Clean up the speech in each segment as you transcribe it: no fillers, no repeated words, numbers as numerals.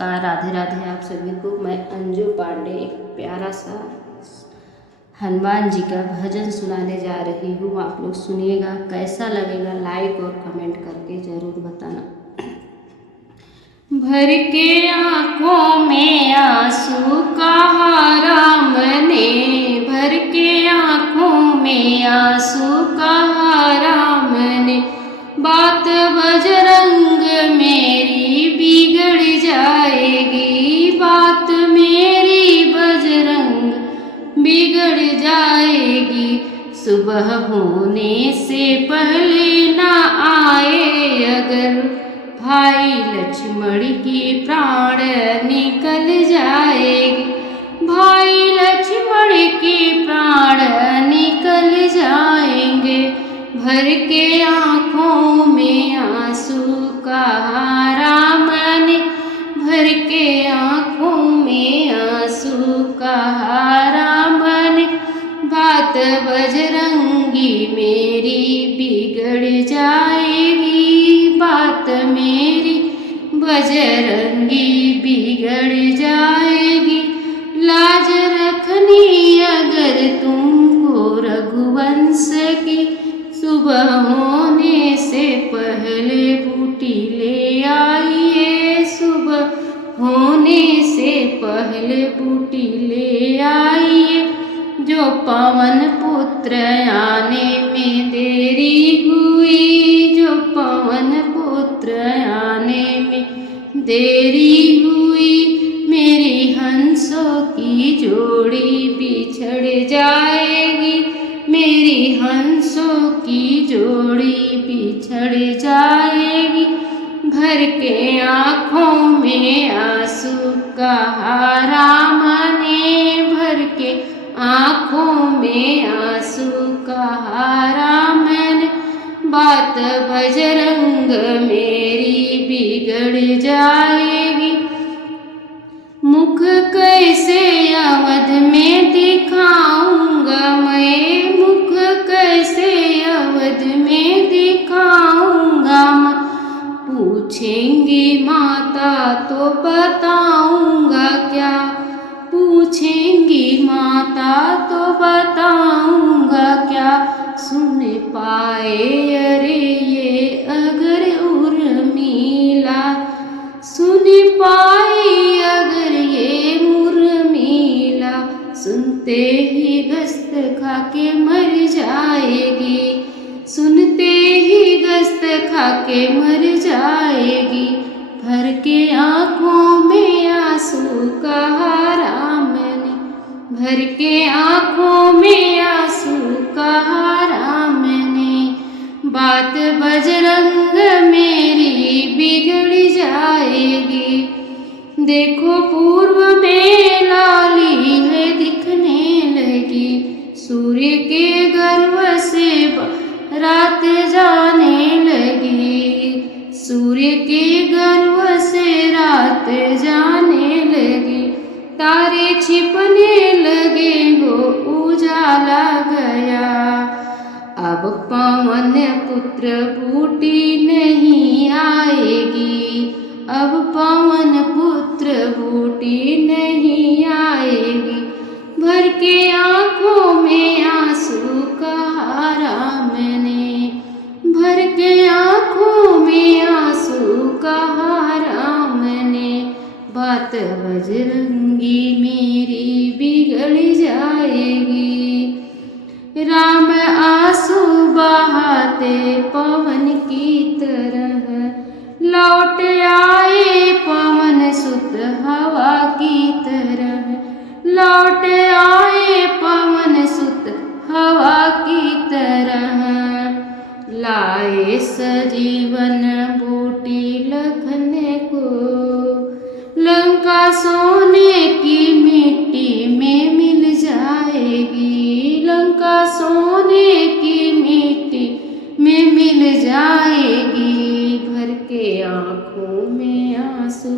नमस्कार, राधे राधे आप सभी को। मैं अंजू पांडे एक प्यारा सा हनुमान जी का भजन सुनाने जा रही हूँ। आप लोग सुनिएगा, कैसा लगेगा लाइक और कमेंट करके ज़रूर बताना। भर के आँखों में आंसू कहा राम ने, भर के आँखों में आंसू कहा राम ने, बात बजरंग मेरी बिगड़ जाएगी, बात मेरी बजरंग बिगड़ जाएगी। सुबह होने से पहले ना आए अगर, भाई लक्ष्मण की प्राण निकल जाएगी, भाई लक्ष्मण की प्राण निकल जाएंगे। भर के आँखों में आंसू कहा राम ने, भर के आँखों में आंसू कहा राम ने, बात बजरंगी मेरी बिगड़ जाएगी, बात मेरी बजरंगी बिगड़ जाएगी। लाज रखनी अगर तुमको रघुवंश की, सुबह होने से पहले बूटी ले आइए, सुबह होने से पहले बूटी ले आइए। जो पवन पुत्र आने में देरी हुई, जो पवन पुत्र आने में देरी हुई, मेरी हंसों की जोड़ी बिछड़ जाएगी, मेरी हंसों की जोड़ी बिछड़ जाएगी। भर के आँखों में आंसू कहा राम ने, भर के आँखों में आंसू कहा राम ने, बात बजरंग मेरी बिगड़ जाएगी। मुख कैसे अवध में दिखाऊंगा मैं, मुख कैसे अवध में दिखाऊंगा मैं, पूछेंगी माता तो बताऊंगा क्या, पूछेंगी माता तो बताऊंगा क्या। सुन पाए अरे ये अगर उर्मिला, सुन पाए अगर ये उर्मिला, सुनते ही गस्त खा के मर जाएगी, सुनते ही गस्त खा के मर जाएगी। भर के आँखों में आंसू कहा राम ने, भर के आँखों में आंसू कहा राम ने, बात बजरंग मेरी बिगड़ जाएगी। देखो पूर्व में लाली है दिखने लगी, सूर्य के गर्व से रात जाने लगी, सूर्य के गर्व से रात जाने लगी। तारे छिपने लगे हो उजाला गया, अब पवन पुत्र बूटी नहीं आएगी, अब पवन पुत्र बूटी नहीं आएगी। भर के आँखों में आंसू कहा राम ने, भर के आँखों में आंसू कहा राम ने, बात बजरंगी मेरी बिगड़ जाएगी। राम आंसू बहाते पवन की तरह, लौट आए पवन सुत हवा की तरह, लौट आए पवन सुत हवा की तरह। लाए सजीवन बूटी लखन को, लंका सोने की मिट्टी में मिल जाएगी, लंका सोने की मिट्टी में मिल जाएगी। भर के आँखों में आंसू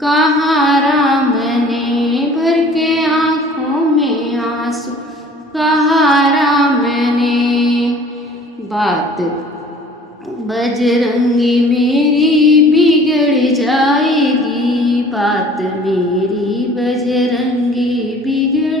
कहा राम ने, भर के आँखों में आंसू कहा राम ने, बात बजरंगी मेरी बिगड़ जाएगी, बात मेरी बजरंगी बिगड़ी